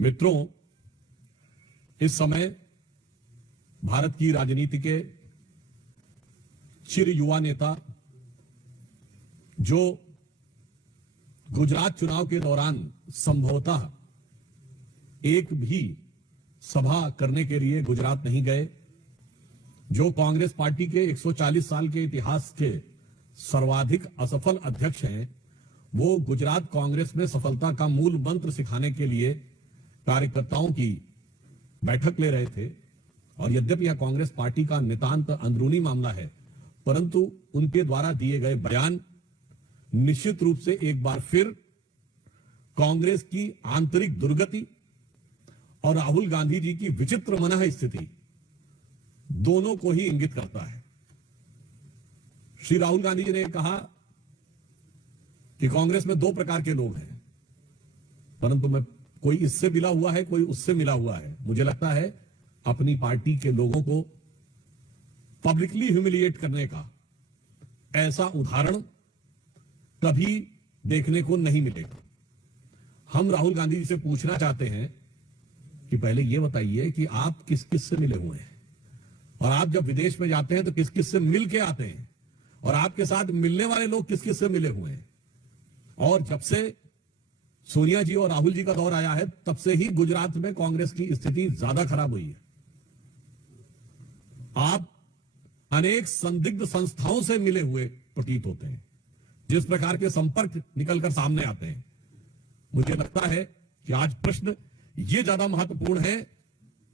मित्रों, इस समय भारत की राजनीति के चिर युवा नेता जो गुजरात चुनाव के दौरान संभवतः एक भी सभा करने के लिए गुजरात नहीं गए, जो कांग्रेस पार्टी के 140 साल के इतिहास के सर्वाधिक असफल अध्यक्ष हैं, वो गुजरात कांग्रेस में सफलता का मूल मंत्र सिखाने के लिए कार्यकर्ताओं की बैठक ले रहे थे। और यद्यपि यह कांग्रेस पार्टी का नितांत अंदरूनी मामला है, परंतु उनके द्वारा दिए गए बयान निश्चित रूप से एक बार फिर कांग्रेस की आंतरिक दुर्गति और राहुल गांधी जी की विचित्र मनः स्थिति दोनों को ही इंगित करता है। श्री राहुल गांधी जी ने कहा कि कांग्रेस में दो प्रकार के लोग हैं, परंतु मैं कोई इससे मिला हुआ है, कोई उससे मिला हुआ है। मुझे लगता है अपनी पार्टी के लोगों को पब्लिकली ह्यूमिलिएट करने का ऐसा उदाहरण कभी देखने को नहीं मिलेगा। हम राहुल गांधी जी से पूछना चाहते हैं कि पहले यह बताइए कि आप किस किस से मिले हुए हैं, और आप जब विदेश में जाते हैं तो किस किस से मिल के आते हैं, और आपके साथ मिलने वाले लोग किस किस से मिले हुए हैं। और जब से सोनिया जी और राहुल जी का दौर आया है, तब से ही गुजरात में कांग्रेस की स्थिति ज्यादा खराब हुई है। आप अनेक संदिग्ध संस्थाओं से मिले हुए प्रतीत होते हैं, जिस प्रकार के संपर्क निकलकर सामने आते हैं। मुझे लगता है कि आज प्रश्न यह ज्यादा महत्वपूर्ण है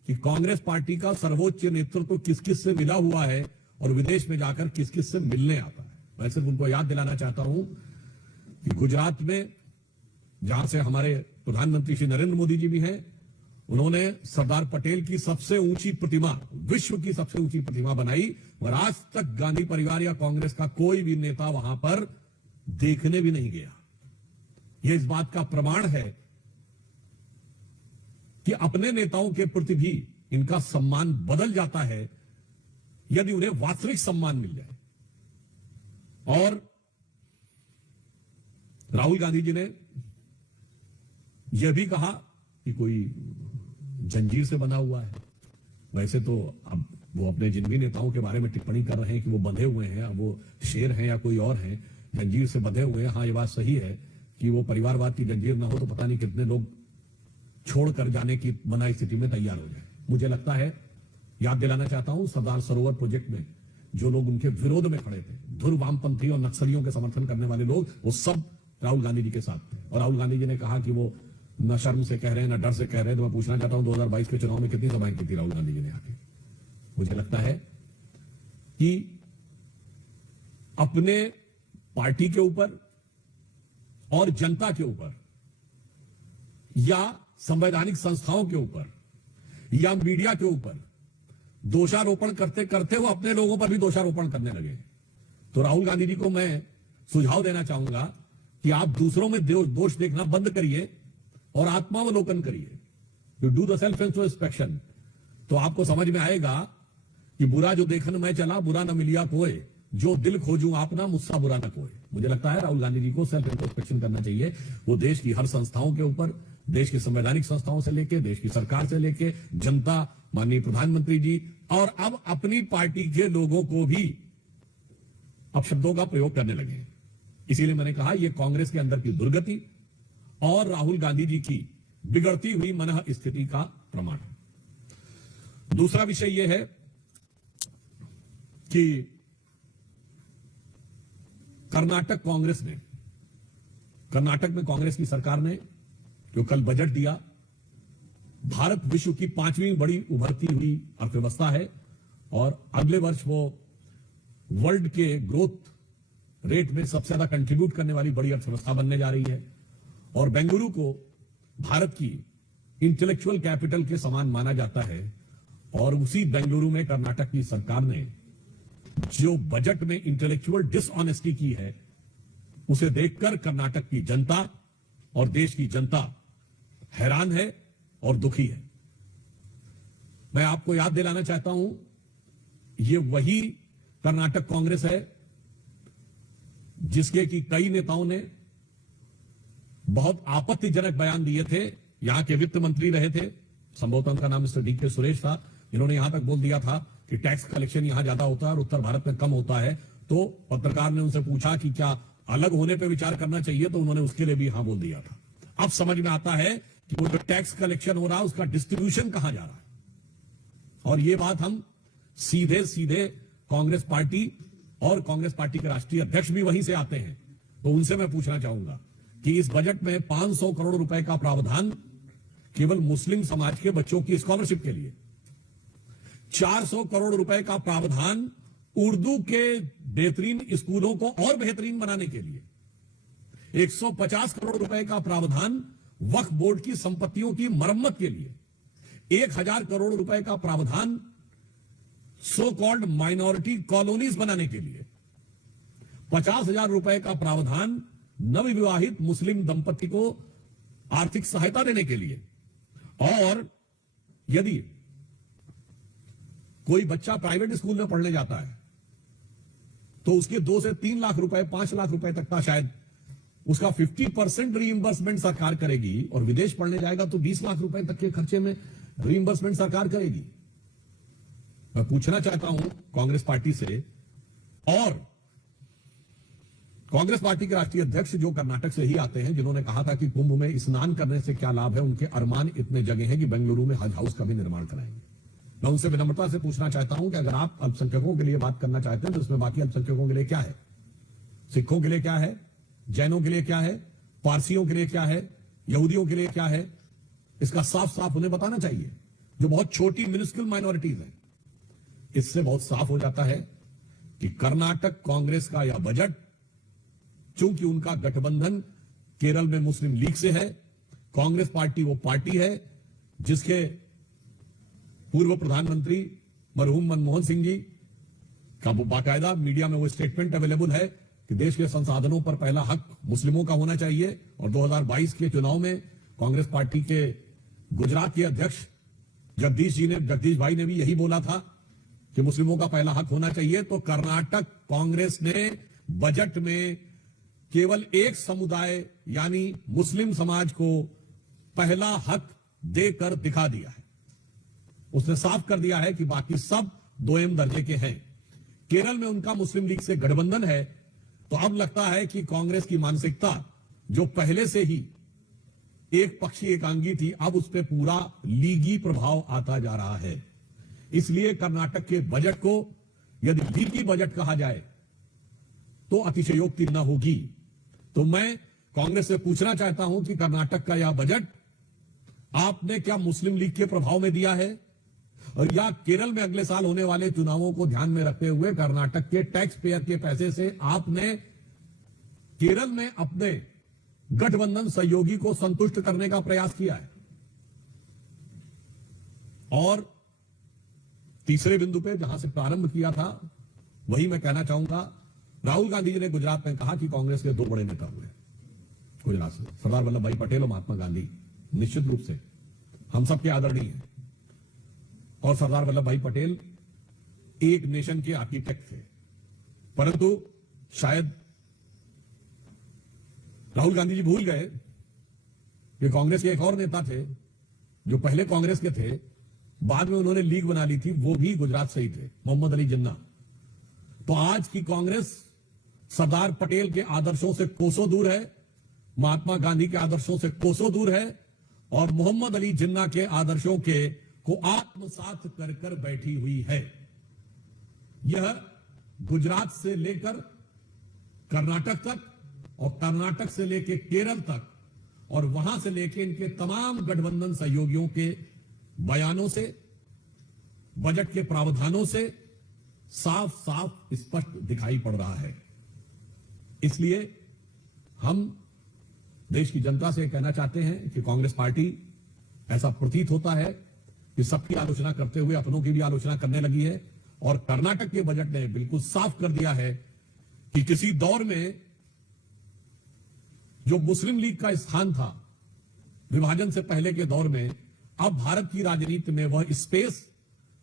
कि कांग्रेस पार्टी का सर्वोच्च नेतृत्व किस किस से मिला हुआ है और विदेश में जाकर किस किस से मिलने आता है। मैं सिर्फ उनको याद दिलाना चाहता हूं कि गुजरात में, जहां से हमारे प्रधानमंत्री श्री नरेंद्र मोदी जी भी हैं, उन्होंने सरदार पटेल की सबसे ऊंची प्रतिमा, विश्व की सबसे ऊंची प्रतिमा बनाई, और आज तक गांधी परिवार या कांग्रेस का कोई भी नेता वहां पर देखने भी नहीं गया। यह इस बात का प्रमाण है कि अपने नेताओं के प्रति भी इनका सम्मान बदल जाता है यदि उन्हें वास्तविक सम्मान मिल जाए। और राहुल गांधी जी ने यह भी कहा कि कोई जंजीर से बना हुआ है। वैसे तो अब वो अपने जिन भी नेताओं के बारे में टिप्पणी कर रहे हैं कि वो बंधे हुए हैं, अब वो शेर हैं या कोई और हैं, जंजीर से बंधे हुए हैं। हाँ, ये बात सही है कि वो परिवारवाद की जंजीर ना हो तो पता नहीं कितने लोग छोड़कर जाने की मना स्थिति में तैयार हो जाए। मुझे लगता है, याद दिलाना चाहता हूं, सरदार सरोवर प्रोजेक्ट में जो लोग उनके विरोध में खड़े थे, धुर वामपंथी और नक्सलियों के समर्थन करने वाले लोग, वो सब राहुल गांधी जी के साथ थे। और राहुल गांधी जी ने कहा कि वो न शर्म से कह रहे हैं, न डर से कह रहे हैं। तो मैं पूछना चाहता हूं, 2022 के चुनाव में कितनी सभाएं की थी राहुल गांधी जी ने आके? मुझे लगता है कि अपने पार्टी के ऊपर और जनता के ऊपर या संवैधानिक संस्थाओं के ऊपर या मीडिया के ऊपर दोषारोपण करते करते वो अपने लोगों पर भी दोषारोपण करने लगे। तो राहुल गांधी जी को मैं सुझाव देना चाहूंगा कि आप दूसरों में दोष देखना बंद करिए और आत्मावलोकन करिए। You do the self introspection, तो आपको समझ में आएगा कि बुरा जो देखन मैं चला, बुरा न मिलिया कोई, जो दिल खोजूं आपना, मुझसा बुरा न कोई। मुझे लगता है राहुल गांधी जी को सेल्फ इंट्रोस्पेक्शन करना चाहिए। वो देश की हर संस्थाओं के ऊपर, देश की संवैधानिक संस्थाओं से लेके, देश की सरकार से लेके, जनता, माननीय प्रधानमंत्री जी, और अब अपनी पार्टी के लोगों को भी अपशब्दों का प्रयोग करने लगे। इसीलिए मैंने कहा यह कांग्रेस के अंदर की दुर्गति और राहुल गांधी जी की बिगड़ती हुई मनः स्थिति का प्रमाण है। दूसरा विषय यह है कि कर्नाटक में कांग्रेस की सरकार ने जो कल बजट दिया, भारत विश्व की 5वीं बड़ी उभरती हुई अर्थव्यवस्था है, और अगले वर्ष वो वर्ल्ड के ग्रोथ रेट में सबसे ज्यादा कंट्रीब्यूट करने वाली बड़ी अर्थव्यवस्था बनने जा रही है। और बेंगलुरु को भारत की इंटेलेक्चुअल कैपिटल के समान माना जाता है। और उसी बेंगलुरु में कर्नाटक की सरकार ने जो बजट में इंटेलेक्चुअल डिसऑनेस्टी की है, उसे देखकर कर्नाटक की जनता और देश की जनता हैरान है और दुखी है। मैं आपको याद दिलाना चाहता हूं, यह वही कर्नाटक कांग्रेस है जिसके कि कई नेताओं ने बहुत आपत्तिजनक बयान दिए थे यहां के वित्त मंत्री रहे थे, संभवतः उनका नाम मिस्टर डी के सुरेश था, जिन्होंने यहां तक बोल दिया था कि टैक्स कलेक्शन यहां ज्यादा होता है और उत्तर भारत में कम होता है। तो पत्रकार ने उनसे पूछा कि क्या अलग होने पर विचार करना चाहिए, तो उन्होंने उसके लिए भी हाँ बोल दिया था। अब समझ में आता है कि वो जो टैक्स कलेक्शन हो रहा है उसका डिस्ट्रीब्यूशन कहां जा रहा है। और ये बात हम सीधे सीधे कांग्रेस पार्टी और कांग्रेस पार्टी के राष्ट्रीय अध्यक्ष भी वहीं से आते हैं, तो उनसे मैं पूछना चाहूंगा कि इस बजट में 500 करोड़ रुपए का प्रावधान केवल मुस्लिम समाज के बच्चों की स्कॉलरशिप के लिए, 400 करोड़ रुपए का प्रावधान उर्दू के बेहतरीन स्कूलों को और बेहतरीन बनाने के लिए, 150 करोड़ रुपए का प्रावधान वक्फ बोर्ड की संपत्तियों की मरम्मत के लिए, 1000 करोड़ रुपए का प्रावधान सो कॉल्ड माइनॉरिटी कॉलोनीज बनाने के लिए, 50,000 रुपए का प्रावधान नवविवाहित मुस्लिम दंपति को आर्थिक सहायता देने के लिए। और यदि कोई बच्चा प्राइवेट स्कूल में पढ़ने जाता है तो उसके 2 से 3 लाख रुपए, 5 लाख रुपए तक का शायद उसका 50% रीइंबर्समेंट सरकार करेगी, और विदेश पढ़ने जाएगा तो 20 लाख रुपए तक के खर्चे में रीइंबर्समेंट सरकार करेगी। मैं पूछना चाहता हूं कांग्रेस पार्टी से, और कांग्रेस पार्टी के राष्ट्रीय अध्यक्ष जो कर्नाटक से ही आते हैं, जिन्होंने कहा था कि कुंभ में स्नान करने से क्या लाभ है, उनके अरमान इतने जगह हैं कि बेंगलुरु में हज हाउस का भी निर्माण कराएंगे। मैं उनसे विनम्रता से पूछना चाहता हूं कि अगर आप अल्पसंख्यकों के लिए बात करना चाहते हैं तो इसमें बाकी अल्पसंख्यकों के लिए क्या है, सिखों के लिए क्या है, जैनों के लिए क्या है, पारसियों के लिए क्या है, यहूदियों के लिए क्या है, इसका साफ साफ उन्हें बताना चाहिए, जो बहुत छोटी मिनिस्क्यूल माइनॉरिटीज हैं। इससे बहुत साफ हो जाता है कि कर्नाटक कांग्रेस का यह बजट, चूंकि उनका गठबंधन केरल में मुस्लिम लीग से है, कांग्रेस पार्टी वो पार्टी है जिसके पूर्व प्रधानमंत्री मरहूम मनमोहन सिंह जी का बाकायदा मीडिया में वो स्टेटमेंट अवेलेबल है कि देश के संसाधनों पर पहला हक मुस्लिमों का होना चाहिए। और 2022 के चुनाव में कांग्रेस पार्टी के गुजरात के अध्यक्ष जगदीश भाई ने भी यही बोला था कि मुस्लिमों का पहला हक होना चाहिए। तो कर्नाटक कांग्रेस ने बजट में केवल एक समुदाय यानी मुस्लिम समाज को पहला हक देकर दिखा दिया है। उसने साफ कर दिया है कि बाकी सब दोयम दर्जे के हैं। केरल में उनका मुस्लिम लीग से गठबंधन है, तो अब लगता है कि कांग्रेस की मानसिकता जो पहले से ही एक पक्षी एकांगी थी, अब उस पर पूरा लीगी प्रभाव आता जा रहा है। इसलिए कर्नाटक के बजट को यदि लीगी बजट कहा जाए तो अतिशयोक्ति न होगी। तो मैं कांग्रेस से पूछना चाहता हूं कि कर्नाटक का यह बजट आपने क्या मुस्लिम लीग के प्रभाव में दिया है, और या केरल में अगले साल होने वाले चुनावों को ध्यान में रखते हुए कर्नाटक के टैक्स पेयर के पैसे से आपने केरल में अपने गठबंधन सहयोगी को संतुष्ट करने का प्रयास किया है। और तीसरे बिंदु पे जहां से प्रारंभ किया था वही मैं कहना चाहूंगा, राहुल गांधी जी ने गुजरात में कहा कि कांग्रेस के 2 बड़े नेता हुए गुजरात से, सरदार वल्लभ भाई पटेल और महात्मा गांधी। निश्चित रूप से हम सबके आदरणीय हैं, और सरदार वल्लभ भाई पटेल एक नेशन के आर्किटेक्ट थे। परंतु शायद राहुल गांधी जी भूल गए कि कांग्रेस के एक और नेता थे जो पहले कांग्रेस के थे, बाद में उन्होंने लीग बना ली थी, वो भी गुजरात से ही थे, मोहम्मद अली जिन्ना। तो आज की कांग्रेस सरदार पटेल के आदर्शों से कोसों दूर है, महात्मा गांधी के आदर्शों से कोसों दूर है, और मोहम्मद अली जिन्ना के आदर्शों के को आत्मसात कर कर बैठी हुई है। यह गुजरात से लेकर कर्नाटक तक, और कर्नाटक से लेकर केरल तक, और वहां से लेकर इनके तमाम गठबंधन सहयोगियों के बयानों से, बजट के प्रावधानों से साफ साफ स्पष्ट दिखाई पड़ रहा है। इसलिए हम देश की जनता से कहना चाहते हैं कि कांग्रेस पार्टी, ऐसा प्रतीत होता है कि सबकी आलोचना करते हुए अपनों की भी आलोचना करने लगी है, और कर्नाटक के बजट ने बिल्कुल साफ कर दिया है कि किसी दौर में जो मुस्लिम लीग का स्थान था विभाजन से पहले के दौर में, अब भारत की राजनीति में वह स्पेस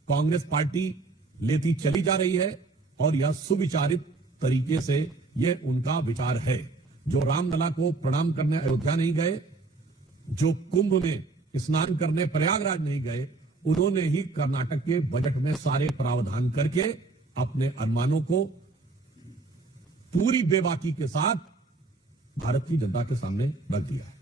कांग्रेस पार्टी लेती चली जा रही है। और यह सुविचारित तरीके से यह उनका विचार है। जो रामलला को प्रणाम करने अयोध्या नहीं गए, जो कुंभ में स्नान करने प्रयागराज नहीं गए, उन्होंने ही कर्नाटक के बजट में सारे प्रावधान करके अपने अनुमानों को पूरी बेबाकी के साथ भारत की जनता के सामने रख दिया है।